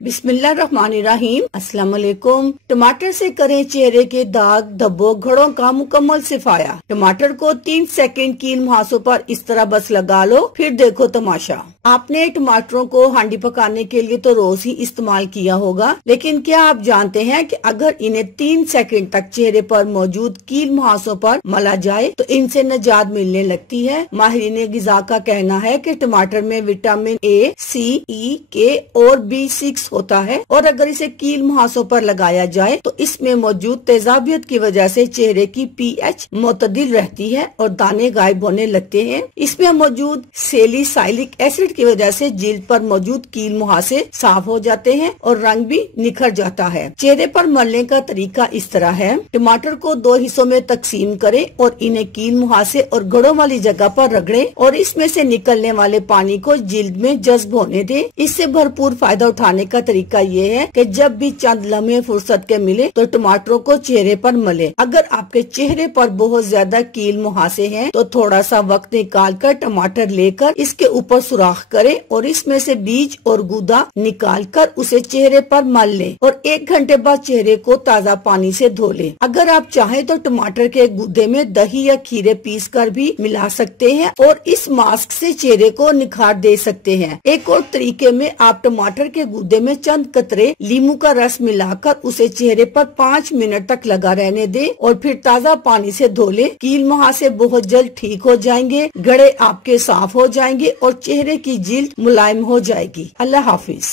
बिस्मिल्लाहिर्रहमानिर्रहीम। अस्सलाम वालेकुम। टमाटर से करें चेहरे के दाग, धब्बों, घड़ों का मुकम्मल सिफाया। टमाटर को 3 सेकंड कील मुहासों पर इस तरह बस लगा लो, फिर देखो तमाशा। आपने टमाटरों को हांडी पकाने के लिए तो रोज ही इस्तेमाल किया होगा, लेकिन क्या आप जानते हैं कि अगर इन्हें 3 सेकंड तक चेहरे पर मौजूद कील मुहासों पर मला जाए तो इनसे निजात मिलने लगती है। माहिरीन गिज़ा का कहना है कि टमाटर में विटामिन ए, सी, ई, के और B6 होता है और अगर इसे कील मुहासों पर लगाया जाए तो इसमें मौजूद तेजाबियत की वजह से चेहरे की pH मुतदिल रहती है और दाने गायब होने लगते हैं। इसमें मौजूद सैलिसाइलिक एसिड की वजह से जिल्द पर मौजूद कील मुहासे साफ हो जाते हैं और रंग भी निखर जाता है। चेहरे पर मलने का तरीका इस तरह है। टमाटर को 2 हिस्सों में तकसीम करें और इन्हें कील मुहासे और गड़ों वाली जगह पर रगड़ें और इसमें से निकलने वाले पानी को जिल्द में जज्ब होने दें। इससे भरपूर फायदा उठाने का तरीका ये है कि जब भी चंद लम्हे फुर्सत के मिले तो टमाटरों को चेहरे पर मले। अगर आपके चेहरे पर बहुत ज्यादा कील मुहासे हैं तो थोड़ा सा वक्त निकाल कर टमाटर लेकर इसके ऊपर सुराख करें और इसमें से बीज और गूदा निकाल कर उसे चेहरे पर मल लें और 1 घंटे बाद चेहरे को ताज़ा पानी से धो लें। अगर आप चाहें तो टमाटर के गूदे में दही या खीरे पीस कर भी मिला सकते हैं और इस मास्क से चेहरे को निखार दे सकते हैं। एक और तरीके में आप टमाटर के गूदे में चंद कतरे लीमू का रस मिलाकर उसे चेहरे पर 5 मिनट तक लगा रहने दें और फिर ताज़ा पानी से धो लें। कील मुहासे बहुत जल्द ठीक हो जाएंगे, गड़े आपके साफ हो जाएंगे और चेहरे की जिल्द मुलायम हो जाएगी। अल्लाह हाफिज।